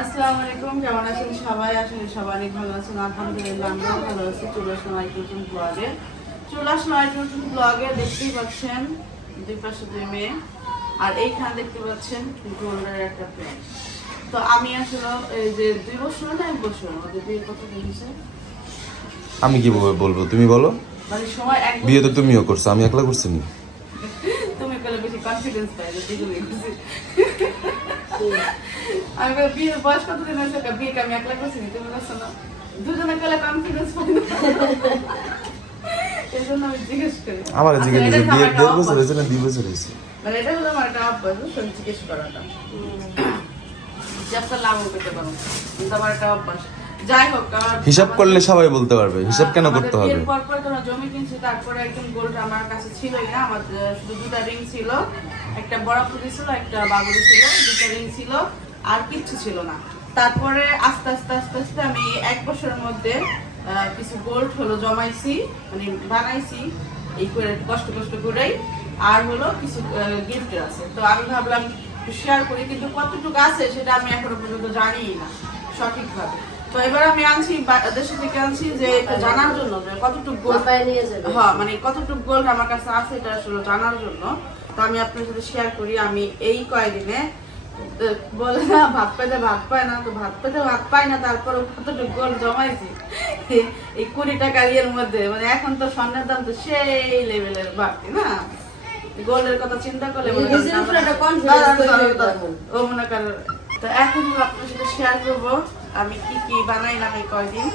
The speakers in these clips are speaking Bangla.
আসসালামু আলাইকুম, কেমন আছেন সবাই? আসলে সবাই অনেক ভালো আছেন, আলহামদুলিল্লাহ আমরাও ভালো আছি। চলে আসলাম আরেকটি নতুন ব্লগে। দেখতেই পাচ্ছেন দুই পাশে দুই মেয়ে, আর এইখানে দেখতে পাচ্ছেন গোল্ডের একটা প্যান্ট। তো আমি আসলে এই যে 2 বছর না 1 বছর আমাদের বিয়ের কত দিন হয়েছে? আমি কি বলবো, তুমি বলো। মানে সময় এক বিয়ে তো তুমিও করছো, আমি একলা করছি না। তুমি কলে বেশি কনফিডেন্স পাই যে দিগুলি করছি। আমি বলি বিয়ের বয়স কতদিন হয়েছে? বিয়েকে আমি একলা করছি না, তুমি করছো না। দুজনে কলে কনফিডেন্স পাই না, এই জন্য আমি জিজ্ঞেস করি। আমার জিজ্ঞেস করছে বিয়ে 1.5 বছর হয়েছে না 2 বছর হয়েছে। মানে এটা হলো আমার একটা অভ্যাস, শুনে জিজ্ঞেস করাটা যেটা লাভ করতে পারো, কিন্তু আমার একটা অভ্যাস। যাই হোক, হিসাব করলে সবাই বলতে পারবে, হিসাব কেন করতে হবে? এরপর তোমরা জমি কিনছি, তারপরে একদম গোল্ড আমার কাছে ছিলই না। আমার শুধু 2টা রিং ছিল, একটা বড়াপুরি ছিল, একটা বাবুরি ছিল, 2টা রিং ছিল, আর কিচ্ছু ছিল না। তারপরে আস্তে আস্তে আস্তে আস্তে আমি 1 বছরের মধ্যে কিছু গোল্ড হলো জমাইছি, মানে বানাইছি এই করে কষ্ট কষ্ট করেই। আর হলো কিছু গিফট আছে, তো আমি ভাবলাম শেয়ার করি, কিন্তু কতটুকু আছে সেটা আমি এখনো পর্যন্ত জানিই না সঠিকভাবে। তো এবার আমি আনছি দেশ থেকে আনছি যে এটা জানার জন্য যে কতটুকু গোল্ড নিয়ে যাবে, হ্যাঁ মানে কতটুকু গোল্ড আমার কাছে আছে এটা আসলে জানার জন্য। তো আমি আপনার সাথে শেয়ার করি। আমি এই কয়েকদিনে বলে না ভাত পেতে ভাত পায় না, তো ভাত পেতে ভাত পায় না, তারপরে কতটুকু গোল্ড জমাইছি এই 20 টাকা ইয়ের মধ্যে। মানে এখন তো স্বর্ণের দাম তো সেই লেভেলের বাড়তি না, গোল্ডের কথা চিন্তা করলে ও মনে করেন। তো এখন আপনার সাথে শেয়ার করবো আমি কি কি বানাইলাম এই কয়দিন।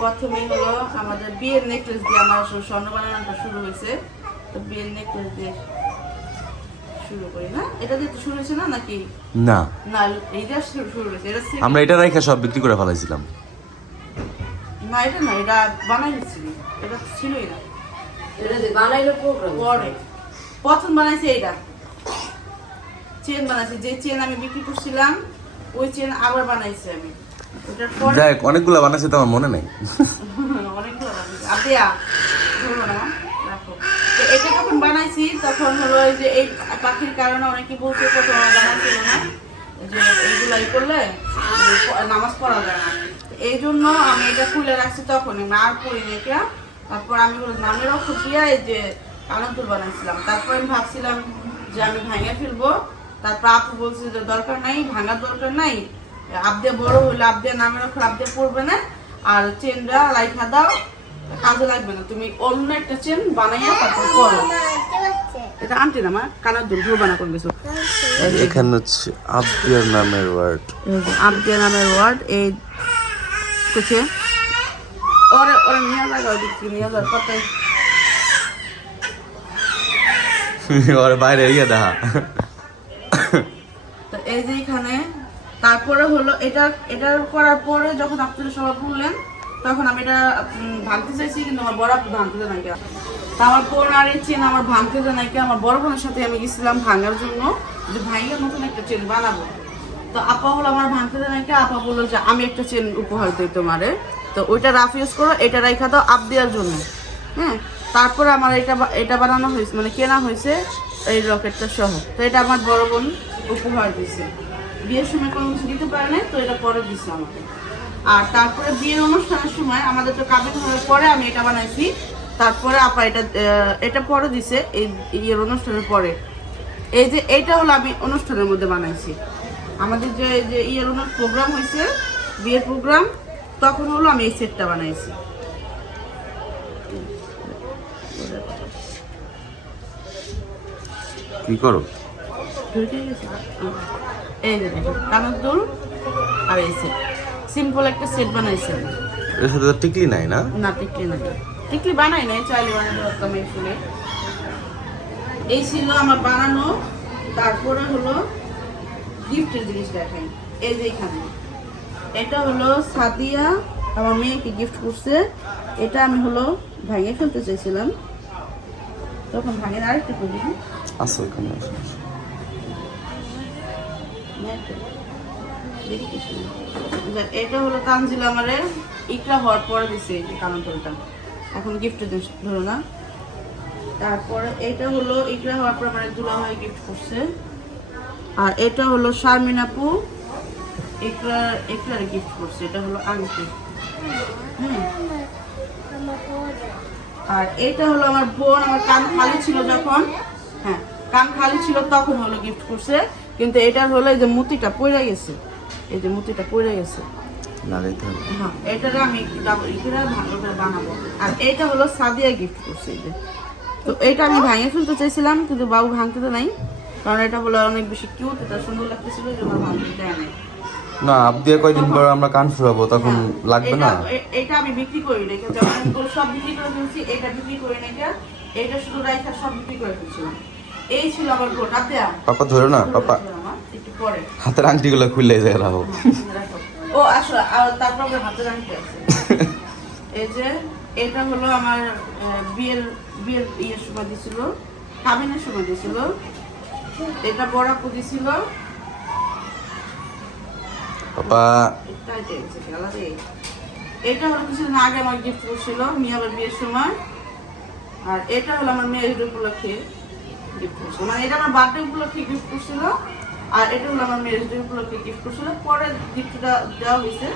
প্রথমেই হলো আমাদের বিয়ের নেকলেস দিয়ে আমার স্বর্ণ বানানোটা শুরু হয়েছে। তো বিয়ের নেকলেস দিয়ে শুরু করি না, এটা দিয়ে তো শুরু হয়েছে না নাকি? না না, এইটা শুরু হয়েছে। এটা আমরা এটা রেখে সব বিক্রি করে ফেলাইছিলাম। না এটা না, এটা বানাইছি, এটা ছিলই না, এটা যে বানাইলো প্রোগ্রাম পরে প্রথম বানাইছি এইটা চেন বানাইছি। যে চেন আমি বিক্রি করছিলাম ওই চেন আবার বানাইছি আমি। ওটার পরে যাই হোক, অনেকগুলো বানাইছে তো আমার মনে নেই। অনেকগুলো বানাইছি। আপিয়া ধরো না, রাখো। তো এটা যখন বানাইছি তখন হলো এই যে এই পাখির কারণে অনেকে বলছে প্রথম আমার জানা ছিল না যে এইগুলাই করলে নামাজ পড়া যায় না। এই জন্য আমি এটা খুলে রাখছি, তখন আমি আর পড়ি না এটা। তারপর আমি হলো নামের অক্ষর দিয়ে এই যে কানতুল বানাইছিলাম। তারপর আমি ভাবছিলাম যে আমি ভাঙে ফেলবো, তারপর আপু বলছে যে দরকার নাই, ভাঙার দরকার নাই, আপদে বড় হইলে আপদে নামের অক্ষর আপদে পড়বে না, আর চেনটা লাইখা দাও, কাজে লাগবে না, তুমি অন্য একটা চেন বানাইয়া তারপর করো। এটা আনতে না মা, কানের দুল ধুল বানা করে গেছো। এখানে হচ্ছে আব্দিয়ার নামের ওয়ার্ড, আব্দিয়া নামের ওয়ার্ড এই কিছু ওরে ওরে নিয়ে যাও, দিচ্ছি নিয়ে যাও কত ওর বাইরে ইয়ে দেখা। তো এই যে এখানে। তারপরে হলো এটা করার পরে যখন আপনারা সবাই বললেন তখন আমি এটা ভাঙতে চাইছি, কিন্তু আমার বড় আপু ভাঙতে দেয় নাকি। তা আমার বোন আর এই চেন আমার ভাঙতে দেয় নাকি। আমার বড় বোনের সাথে আমি গেছিলাম ভাঙার জন্য, যে ভাঙিয়ে নতুন একটা চেন বানাবো। তো আপা হলো আমার ভাঙতে দেয় নাকি। আপা বললো যে আমি একটা চেন উপহার দিই তোমারে, তো ওইটা রাফ ইউজ করো, এটা রাখা দাও আপ দেওয়ার জন্য। হ্যাঁ, তারপরে আমার এটা বানানো হয়েছে, মানে কেনা হয়েছে এই রকেটটা সহ। তো এটা আমার বড় বোন উপহার দিয়েছে, বিয়ের সময় কোনো কিছু দিতে পারে নাই, তো এটা পরে দিচ্ছে আমাকে। আর তারপরে বিয়ের অনুষ্ঠানের সময় আমাদের তো কাবিন হওয়ার পরে আমি এটা বানাইছি। তারপরে আপা এটা পরে দিছে এই ইয়ের অনুষ্ঠানের পরে। এই যে এইটা হলো আমি অনুষ্ঠানের মধ্যে বানাইছি। আমাদের যে যে ইয়ের প্রোগ্রাম হয়েছে, বিয়ের প্রোগ্রাম, তখন হলো আমি এই সেটটা বানাইছি। কি করো? এই যে কানের দুল আর এই সেট, সিম্পল একটা সেট বানাইছি। এর সাথে তো টিকলি নাই না? না টিকলি নাই, টিকলি বানাই নাই, চাইলে বানাতে পারতাম এই ফুলে। এই ছিল আমার বানানো। তারপরে হলো গিফটের জিনিস দেখাই। এই যে এখানে এটা হলো সাদিয়া আমার মেয়েকে গিফট করছে। এটা আমি হলো ভাঙিয়ে ফেলতে চাইছিলাম, তখন ভাঙে আরেকটা করি। আসো এখানে। এটা হলো তানজিল আমারে ইকরা হওয়ার পরে দিছে এই কানতলটা, এখন গিফট ধরো না। তারপরে এটা হলো ইকরা হওয়ার পর আমার দুলা ভাই গিফট করছে। আর এটা হলো শারমিন আপু একলার গিফট করছে, এটা হলো আংটি। আর এটা হলো আমার বোন, আমার কান খালি ছিল যখন, হ্যাঁ কান খালি ছিল তখন হলো গিফট করছে, কিন্তু এটার হলো এই যে মুতিটা পড়ে গেছে, এই যে মুতিটা পড়ে গেছে। হ্যাঁ এটারে আমি ভালো করে বানাবো। আর এটা হলো সাদিয়া গিফট করছে, এই যে। তো এটা আমি ভাঙে ফেলতে চাইছিলাম কিন্তু বাবু ভাঙতে তো নাই, কারণ এটা বলে অনেক বেশি কিউট, এটা সুন্দর লাগতেছিল যে আমার ভাঙতে দেয় নাই। না আবদিয়া কয়দিন পর আমরা কান ফুরাবো, তখন লাগবে না। এটা আমি বিক্রি করি না, যখন এগুলো সব বিক্রি করে ফেলছি, এটা বিক্রি করি না, এটা শুধু রাইখা সব বিক্রি করে ফেলছিলাম। এই ছিল আমার গোটা দেয়া। পাপা ধরো না, পাপা একটু পরে হাতের আংটিগুলো খুলে যায় রাখো। ও আসলে আর তারপর আমার হাতের আংটি আছে। এই যে এটা হলো আমার বিয়ের ইয়ের সময় দিছিল, কাবিনের সময় দিছিল। এটা বড় আপু দিছিল। পাপা এটা হলো কিছুদিন আগে আমার গিফট করছিল মিয়াবার বিয়ের সময়। আর এটা হলো আমার মেয়ের উপলক্ষে গিফট করছিল, মানে এটা আমার বার্থডে উপলক্ষে গিফট করছিল, আর এটা হলো আমার মেয়ের উপলক্ষে গিফট করছিল। পরে গিফটটা দেওয়া হয়েছে।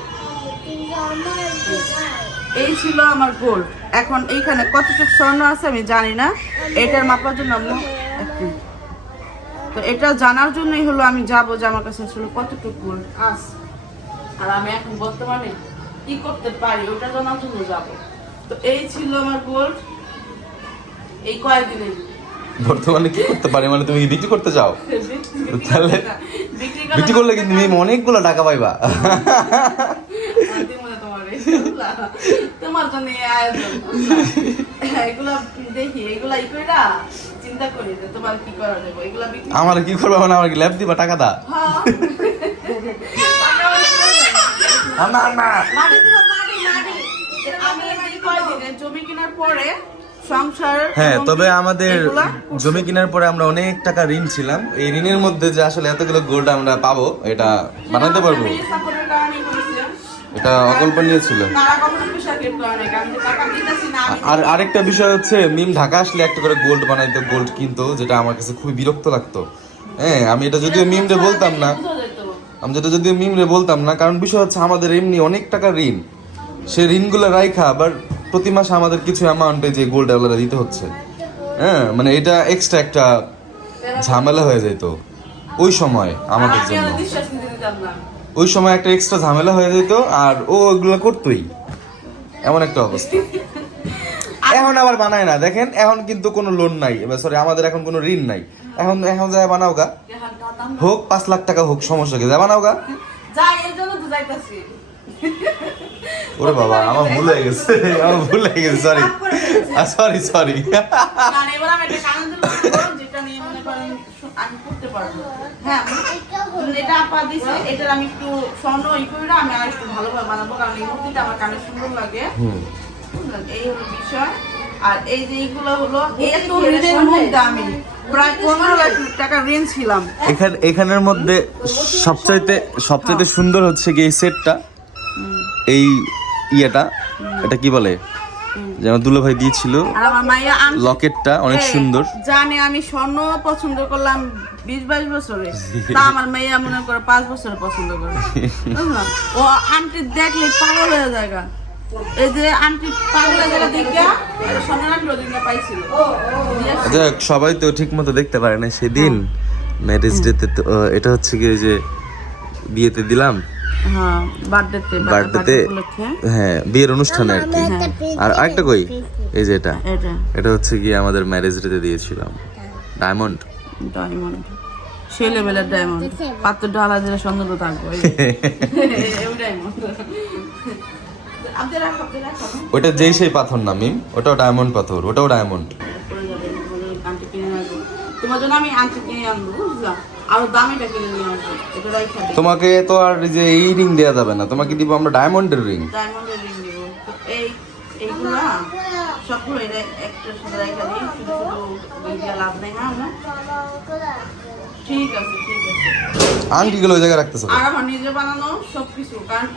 এই ছিল আমার গোল্ড। এখন এইখানে কতটুকু স্বর্ণ আছে আমি জানি না, এটার মাপার জন্য তো এটা জানার জন্যই হলো আমি যাবো যে আমার কাছে আসলে কতটুকু গোল্ড আছে, আর আমি এখন বর্তমানে কি করতে পারি ওটা জানার জন্য যাবো। তো এই ছিল আমার গোল্ড এই কয়েকদিনে। বর্তমানে কি করতে পারি মানে তুমি বিক্রি করতে চাও? তাহলে বিক্রি করলে কিন্তু তুমি অনেকগুলো টাকা পাইবা। তোমার জন্য আয়োজন এগুলা দেখি, এগুলা ই করে চিন্তা করি যে তোমার কি করা যাবে। এগুলা আমার কি করবো মানে আমার কি ল্যাব দিবা টাকা দা? জমি কেনার পরে হ্যাঁ, তবে আমাদের জমি কেনার পরে আমরা অনেক টাকা ঋণ ছিলাম। এই ঋণের মধ্যে যে আসলে এতগুলো গোল্ড আমরা পাবো এটা বানাতে পারবো, এটা অকল্পনীয় ছিল। আর আরেকটা বিষয় হচ্ছে মিম ঢাকা আসলে একটা করে গোল্ড বানাইতো, গোল্ড কিনতো, যেটা আমার কাছে খুবই বিরক্ত লাগতো। হ্যাঁ আমি এটা যদিও মিমরে বলতাম না, কারণ বিষয় হচ্ছে আমাদের এমনি অনেক টাকা ঋণ, সে ঋণগুলো রাইখা আবার প্রতি মাসে আমাদের কিছু অ্যামাউন্টে যে গোল্ড ডলার দিতে হচ্ছে। হ্যাঁ মানে এটা এক্সট্রা একটা ঝামেলা হয়ে যেত ওই সময় আমাদের জন্য, ওই সময় একটা এক্সট্রা ঝামেলা হয়ে যেত, আর ও ওগুলো করতোই, এমন একটা অবস্থা। এখন আবার বানায় না, দেখেন এখন কিন্তু কোনো লোন নাই, সরি আমাদের এখন কোনো ঋণ নাই। এখন যায় বানাও গা, হোক 5 লাখ টাকা হোক, সমস্যা কি, যায় বানাও গা। ওরে বাবা আমার ভুল হয়ে গেছে, সরি। হ্যাঁ এটা আপা দিছে, এটার আমি একটু স্বর্ণ ই করে আমি আর একটু ভালোভাবে বানাবো, কারণ এই মূর্তিটা আমার কানে সুন্দর লাগে। এই হলো বিষয়। আর এই যে এইগুলো হলো এত ঋণের মধ্যে আমি প্রায় 15 লাখ টাকা ঋণ ছিলাম। এখানের মধ্যে সবচাইতে সুন্দর হচ্ছে কি এই সেটটা, এই এটা কি বলে যে আমার দুলা ভাই দিয়েছিল, লকেটটা অনেক সুন্দর। জানে আমি স্বর্ণ পছন্দ করলাম 20-22 বছরে, তা আমার মাইয়া মনে করে 5 বছরে পছন্দ করে। ও আন্টি দেখলে পাগল হয়ে যায়। এই যে আন্টি পাগল হয়ে গেলে দেখা স্বর্ণ রাখলো দিনে পাইছিল। যাক সবাই তো ঠিক মতো দেখতে পারে না সেদিন ম্যারেজ ডেতে, তো এটা হচ্ছে কি যে বিয়েতে দিলাম, হ্যাঁ বার্থডেতে, হ্যাঁ বিয়ের অনুষ্ঠানে আর কি। আর আরেকটা কই, এই যে এটা হচ্ছে কি আমাদের ম্যারেজ ডেতে দিয়েছিলাম, ডায়মন্ড সেই লেভেলের ডায়মন্ড, পাত্র ঢালা দিলে সুন্দর থাকবে। ওটা যেই সেই পাথর না মিম, ওটাও ডায়মন্ড পাথর, ওটাও ডায়মন্ড। তোমার জন্য আমি আংটি কিনে আনবো, বুঝলাম, আরো দামিটা কিনে নিয়ে আসবো। এটা রাইখা দে। তোমাকে তো আর যে এই রিং দেয়া যাবে না, তোমাকে দিব আমরা ডায়মন্ডের রিং। ডায়মন্ডের রিং দিব। তো এইগুলো সবগুলো এটা একটা সাথে রাইখা দিই, শুধু ওই দিয়ে লাভ নাই। হ্যাঁ ঠিক আছে। আংটিগুলো ওই জায়গায় রাখতেছো? আর আমার নিজে বানানো সবকিছু, কারণ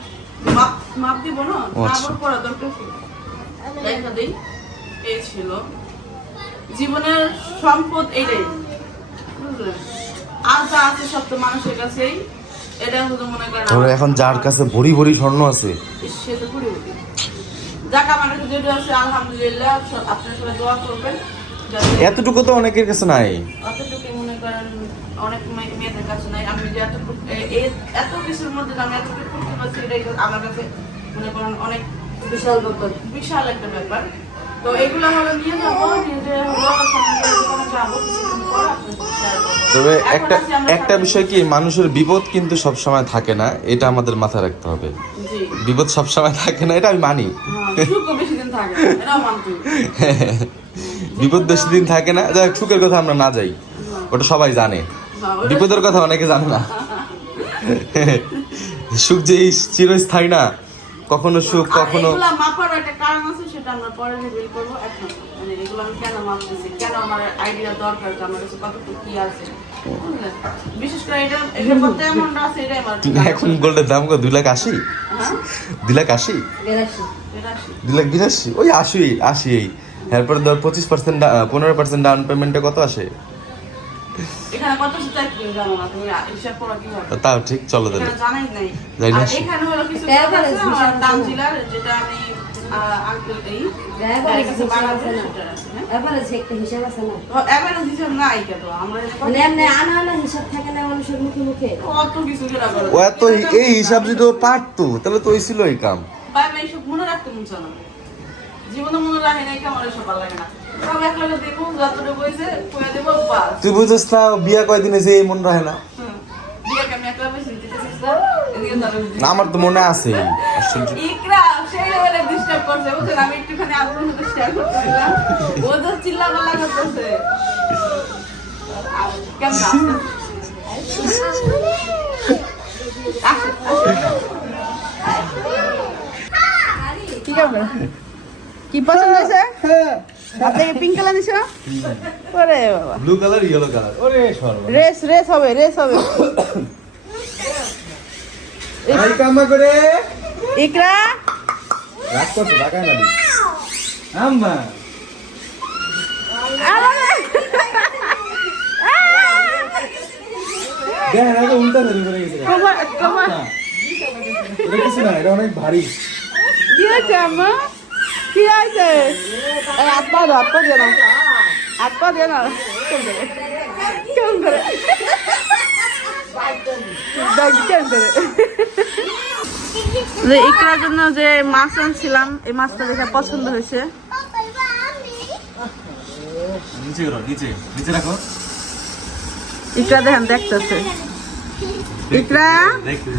মাপ দিব না, তারপর পড়া দরকার কি, রাইখা দিই। এই ছিল জীবনের সম্পদ, এইটাই বুঝলেন। আর যা আছে সব তো মানুষের কাছেই, এটা শুধু মনে করেন ধরো এখন যার কাছে ভরি ভরি স্বর্ণ আছে, সে তো পুরি উঠি। যাক আমার কাছে যেটা আছে আলহামদুলিল্লাহ, আপনারা সবাই দোয়া করবেন যাতে এতটুকু তো অনেকের কাছে নাই। অতটুকু মনে করেন অনেক মেয়েদের কাছে নাই। আমি যে এত কিছুর মধ্যে আমি এতটুকু করতে পারছি, এটাই আমার কাছে মনে করেন অনেক বিশাল ব্যাপার। বিশাল একটা ব্যাপার। তো এগুলো হলো নিয়ে যাবো, নিয়ে যে হলো যাবো কিছুদিন পর আপনাদের সাথে share করবো। তবে এখন আছি আমরা একটা বিষয় কি, মানুষের বিপদ কিন্তু সব সময় থাকে না, এটা আমাদের মাথায় রাখতে হবে। জি, বিপদ সব সময় থাকে না, এটা আমি মানি। হ্যাঁ, সুখও বেশি দিন থাকে না, এটাও মানতে হবে। বিপদ বেশি দিন থাকে না, যাক সুখের কথা আমরা না যাই, ওটা সবাই জানে। হ্যাঁ, ওটা- বিপদের কথা অনেকে জানে না। সুখ যে চিরস্থায়ী না, কখনো সুখ আর কখনো এগুলা মাপার একটা কারণ আছে, সেটা আমরা পরে রিভিল করবো। এখন মানে এগুলো আমি কেন মাপতেছি, কেন আমার আইডিয়া দরকার, যে আমার কাছে কতটুকু কি আছে, বুঝলেন? বিশেষ করে এটা বলতে এমনটা আছে, এটাই আমার এখন গোল্ডের দাম কত? 2,80,000? হ্যাঁ 2,80,000? বেরাশি। এটা আসি 2,82,000? ওই 80 এই। এরপরে ধর 25%, 15% ডাউন পেমেন্টে কত আসে? এখানে কত চাই কি জানো না, তুমি হিসাব করো কি হবে, তাও ঠিক, চলো তাহলে এখানে জানাই নাই। জানি না। আর এখানে হলো কিছু ব্যবহার আছে, আছে, আমার হিসাব আছে। তানজিলার, যেটা আমি আঙ্কেল এই ব্যবহার তার আছে, কাছে হিসাব বানাবো, আছে না। সেটা আছে, হ্যাঁ। এবারে যে একটা হিসাব আছে না। তো এবারে হিসাব নাই কেন, আমরা মানে এমনি আনা আনা হিসাব থাকে না মানুষের মুখে মুখে। কত কিছু যেটা করো। ও এত এই হিসাব যদি ও পারতো তাহলে তো ওই ছিল এই কাম। ভাই ভাই এইসব মনে রাখতে মন চায় না, জীবনে মনে রাখে নাই, কেমন এসব ভালো লাগে না। সব এক লাগে দেখবো, যতটুকু হয়েছে কয়ে দেবো, বাস। তুই বুঝছিস না, বিয়া কয়দিন হয়েছে এই মন রাখে না। হুম। বিয়েকে আমি একলা বেশি দিতে চেষ্টা, এদিকে তারা দিতে- না, আমার তো মনে আছে। আশ্চর্য। ইকরা সেই লেভেলে ডিস্টার্ব করছে, বুঝছেন? আমি একটুখানি আপনার সাথে শেয়ার করতেছিলাম, ও তো চিল্লাপাল্লা করতেছে। কেমন আছে? কি কেমন? কি পছন্দ হয়েছে? আপনি পিঙ্ক কালার নিছো? ওরে বাবা, ব্লু কালার, ইয়েলো কালার। ওরে সর্বনাশ। রেস হবে, রেস হবে। এই কামা করে ইকরা রাগ করছে, রাগায় না দিই। আম্মা দেখ, এটা উল্টা ধরে পড়ে গেছে। তোমার এটা কিছু না, এটা অনেক ভারী। কি আছে আম্মা? কি আছে? এই হাত পা দিয়ে না, হাত পা দিয়ে না। কেমন করে ইকরার জন্য যে মাছ আনছিলাম, এই মাছটা দেখে পছন্দ হয়েছে। নিচে করো, নিচে নিচে রাখো। ইকরা দেখেন দেখতেছে, ইকরা দেখো,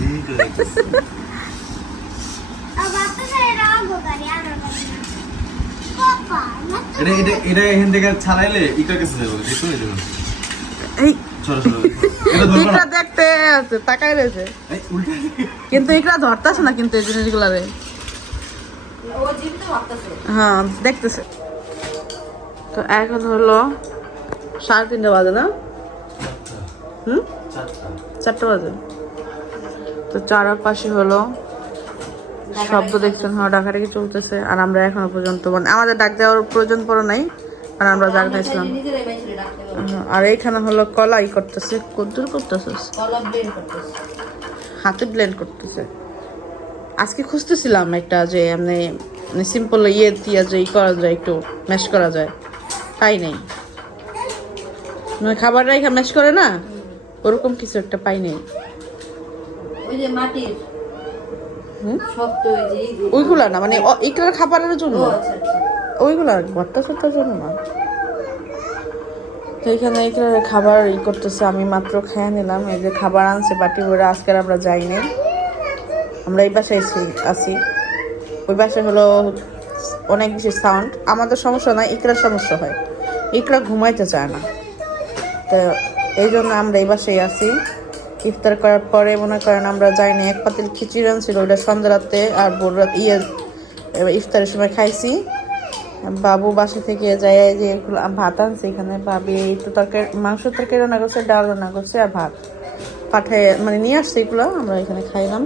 এটা এটা এটা এখান থেকে ছাড়াইলে ইটার কাছে যাবে, দেখো এই দেখো। এই সরো সরো। এটা ধরো ইকরা না। দেখতে আছে, তাকাই রয়েছে, এই উল্টা। কিন্তু ইকরা ধরতেছে না কিন্তু এই জিনিসগুলারে। ও জীবিত ভাবতেছে। হ্যাঁ দেখতেছে। তো এখন হলো 3:30 বাজে না? হুম, 4টা বাজে। তো চারপাশে হলো শব্দ দেখছেন, হ্যাঁ ডাকাডাকি চলতেছে। আর আমরা এখনো পর্যন্ত মানে আমাদের ডাক দেওয়ার প্রয়োজন পড়ে নাই, আর আমরা ডাক দিয়েছিলাম। নিজেরাই মেশিনে রাখতে পারবো। আর এইখানে হলো কলাই করতেছে, কদ্দুর করতেছে, কলা ব্লেন্ড করতেছে। হাতে ব্লেন্ড করতেছে। আজকে খুঁজতেছিলাম একটা যে এমনি সিম্পল ইয়ে দিয়ে যে করা যায়, একটু ম্যাশ করা যায়, পাই নাই। মানে খাবার রাইখা ম্যাশ করে না, ওরকম কিছু একটা পাই নাই। ওই যে মাটির শক্ত ওই যে ওইগুলা না, মানে ইকরার খাবারের জন্য ও আচ্ছা আচ্ছা। ওইগুলা ভর্তা সত্তার জন্য না। তো এখানে ইকরার খাবার করতেছে, আমি মাত্র খেয়ে নিলাম। এই যে খাবার আনছে বাটি ভরে, আজকে আমরা যাইনি, আমরা এই বাসায় আছি। ওই বাসায় হলো অনেক বেশি সাউন্ড, আমাদের সমস্যা নয়, ইকরার সমস্যা হয়, ইকরা ঘুমাইতে চায় না। তো এই জন্য আমরা এই বাসায় আছি। ইফতার করার পরে মনে করেন আমরা যাইনি, এক পাতিল খিচুড়ি আনছিল, ওইটা সন্ধ্যা রাতে আর ভোর রাত ইফতারের সময় খাইছি। বাবু বাসা থেকে যায় যে এগুলো ভাত আনছে, এখানে ভাবি একটু তরকারি, মাংস তরকারি রান্না করছে, ডাল রান্না করছে, আর ভাত পাঠায় মানে নিয়ে আসছে, এগুলো আমরা এখানে খাইলাম।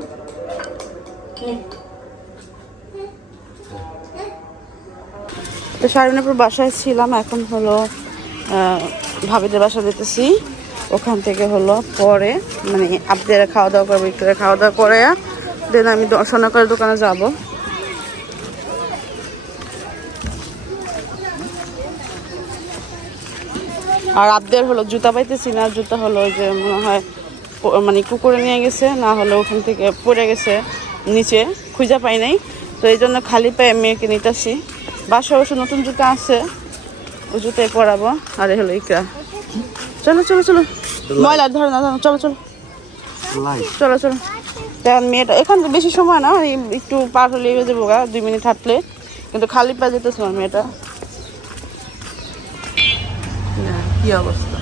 তো শারমিনাপুর বাসায় ছিলাম, এখন হলো ভাবিদের বাসা যেতেছি। ওখান থেকে হলো পরে মানে আপনারা খাওয়া দাওয়া করবো, একটু খাওয়া দাওয়া করে দেন আমি সোনাকার দোকানে যাব। আর আপনাদের হলো জুতা পাইতেছি না, জুতা হলো যে মনে হয় মানে কুকুরে নিয়ে গেছে, না হলে ওখান থেকে পড়ে গেছে নিচে, খুঁজে পাই নাই। তো এই জন্য খালি পায়ে মেয়েকে নিতেছি। বাসায় অবশ্য নতুন জুতা আছে, ওই জুতাই পরাবো। আর এ হলো ইকরা, চলো চলো চলো, ময়লা ধরো না, ধরো, চলো চলো চলো চলো। এখন মেয়েটা এখান থেকে বেশি সময় না, একটু পার হলে হয়ে যাবো গা, 2 মিনিট হাঁটলে, কিন্তু খালি পা যেতেছে আমার মেয়েটা। কি অবস্থা,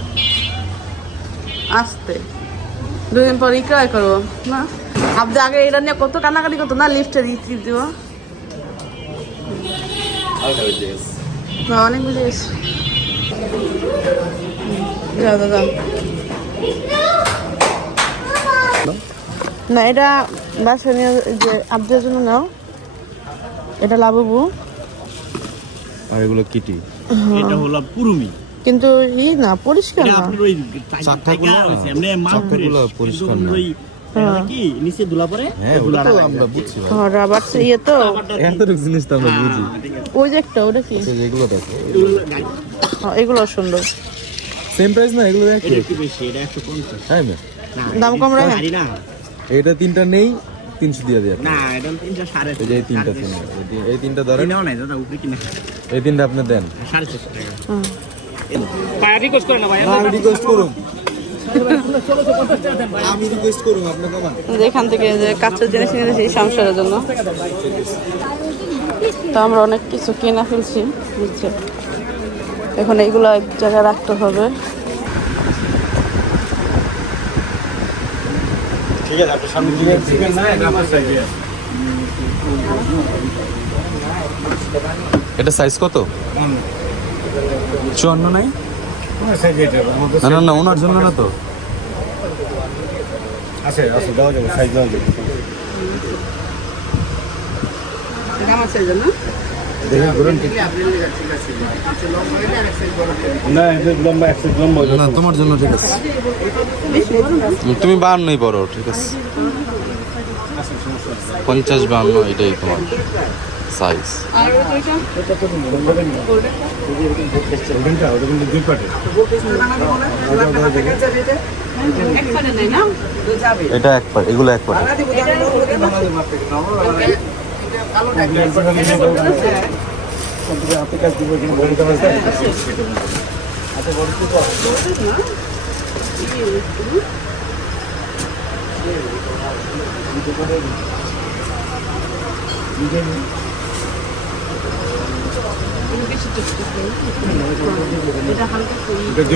আসতে 2 দিন পর ইকরাই করবো না। আপনি আগে এটা নিয়ে কত কান্নাকাটি করতো না, লিফটে দিয়ে দিব না, অনেক বুঝে গেছি। যাও দাদা, না এটা বাসা নিয়ে যে আপনাদের জন্য নাও, এটা লাববু। আর এগুলো কিটি, এটা হলো পুরুমি, কিন্তু ই না পরিষ্কার না, আপনার ওই চাকাগুলো এমনি মাপ করে পরিষ্কার না। ওই কি নিচে ধুলা পড়ে, হ্যাঁ ওটা তো আমরা বুঝছি ভাই, রাবার ইয়ে তো এত জিনিস তো আমরা বুঝি। ওই যে একটা, ওটা কি, যেগুলো দেখো এগুলো সুন্দর, সেম প্রাইস না এগুলো দেখো, এটা একটু বেশি, এটা 150। হ্যাঁ ম্যাম দাম কম রাখে। হারি না, এটা 3টা নেই 300 দিয়ে দেয়া। না এটা 300 সাড়ে এই যে এই 3টা ছিল, এই 3টা ধরেন, নাও নাই দাদা, উপরে কিনা এই 3টা আপনি দেন। 450 টাকা। হুম। ভাই রিকোয়েস্ট করে না ভাই, আমি রিকোয়েস্ট করুন, আমি রিকোয়েস্ট করুন আপনি কমান। এখান থেকে যে কাঁচের জিনিস নিয়েছি সংসারের জন্য, তো আমরা অনেক কিছু কিনে ফেলছি বুঝছে। এখন এইগুলো এক জায়গায় রাখতে হবে। ঠিক আছে আপনি সামনে দিবেন না, এটা আপনার সাইজে আছে। এটা সাইজ কত? 54 নাই? সাইজে এটা না না না, ওনার জন্য না তো। আছে আছে, দাও যাবে, সাইজ দাও যাবে। এটা আমার সাইজ না, দেখেন ধরুন, না এটা লম্বা 1 সাইজ লম্বা। না তোমার জন্য ঠিক আছে, তুমি 52 বড়, ঠিক আছে 50-52 এটাই তোমার সাইজ। আর ওইটা ওটা ওটা কিন্তু দুই পাটে। একসাথে নেই না, এটা এক পাট, এগুলো এক পাট। আপনি কাজ দিব কিন্তু বলতে পারছেন।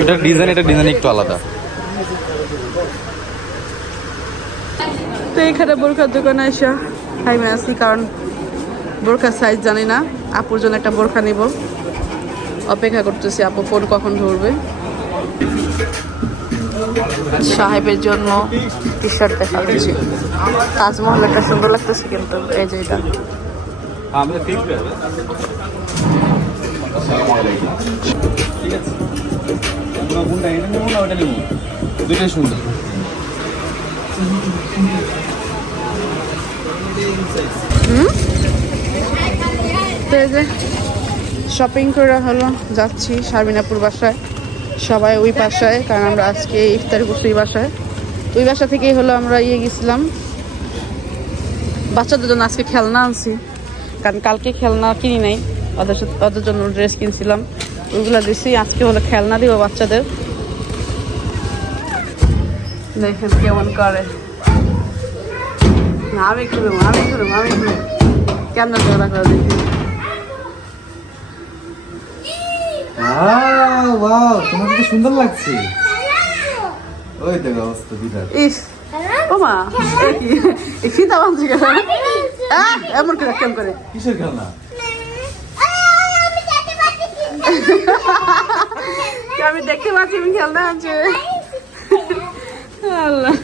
এটা ডিজাইন একটু আলাদা। তো এখানে বোরখার দোকানে এসে হাইমে আসি, কারণ বোরখার সাইজ জানি না। আপুর জন্য একটা বোরখা নিব, অপেক্ষা করতেছি আপু ফোন কখন ধরবে। সাহেবের জন্য টি শার্ট দেখা যাচ্ছে, তাজমহল একটা সুন্দর লাগতেছে, কিন্তু এই যে এটা দুইটাই সুন্দর। তো এই যে শপিং করে হলো যাচ্ছি শারমিনাপুর বাসায়, সবাই ওই বাসায়, কারণ আমরা আজকে ইফতারি করছি ওই বাসায়। ওই বাসা থেকেই হলো আমরা গেছিলাম বাচ্চাদের জন্য, আজকে খেলনা আনছি, কারণ কালকে খেলনা কিনি নাই, ওদের জন্য ড্রেস কিনছিলাম, ওইগুলো দিছি। আজকে হলো খেলনা দিব বাচ্চাদের, দেখেন কেমন করে। না আমি করবো কেমন ঝগড়া করে দেখি। ওয়াও, তোমাকে কি সুন্দর লাগছে। ওই দেখো অবস্থা বিরাট। ইস ও মা, এই ফিতা বাঁধছে কেন? এমন করে কেমন করে? কিসের খেলনা? আমি দেখতে পাচ্ছি আমি খেলনা আছে। আল্লাহ